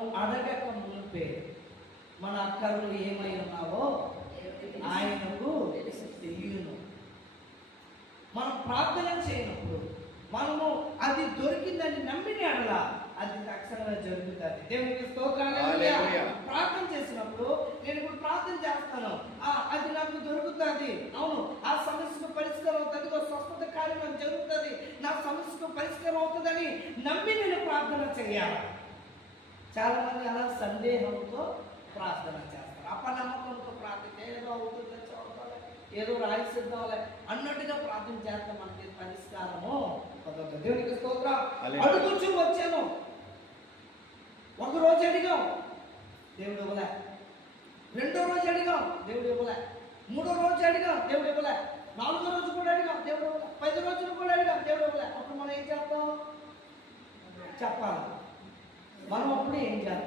అడగక మునిపే మన అక్కర్లు ఏమై ఉన్నావో ఆయనకు తెలియను. మనం ప్రార్థన చేయనప్పుడు మనము అది దొరికిందని నమ్మిన అడల అది తక్షణమే జరుగుతుంది. దేవునికి స్తోత్రాలు. ప్రార్థన చేసినప్పుడు నేను ఇప్పుడు ప్రార్థన చేస్తాను. అది నాకు దొరుకుతుంది. అవును ఆ సమస్యకు పరిష్కారం అవుతుంది. ఒక స్వస్థత కార్యం జరుగుతుంది. నా సమస్యకు పరిష్కారం అవుతుందని నమ్మి నేను ప్రార్థన చేయాలి. చాలా మంది అలా సందేహంతో ప్రార్థన చేస్తారు. అపనమ్మకంతో ప్రార్థన ఏదో అవుతుందో చూడాలి ఏదో రాయిసిద్దాంలే అన్నట్టుగా ప్రార్థన చేస్తే మనకి పరిష్కారము కుదరదు. దేవునికి స్తోత్రం. అడుగుచూ వచ్చాను. ఒక రోజు అడిగాం దేవుడు ఇవ్వలే. రెండో రోజు అడిగాం దేవుడు ఇవ్వలే. మూడో రోజు అడిగాం దేవుడు ఇవ్వలే. నాలుగో రోజు కూడా అడిగాం దేవుడు ఇవ్వలే. పది రోజులు కూడా అడిగాం దేవుడు ఇవ్వలే. అప్పుడు మనం ఏం చేస్తాం? చెప్పాలి. మనం అప్పుడు ఏం చేస్తాం?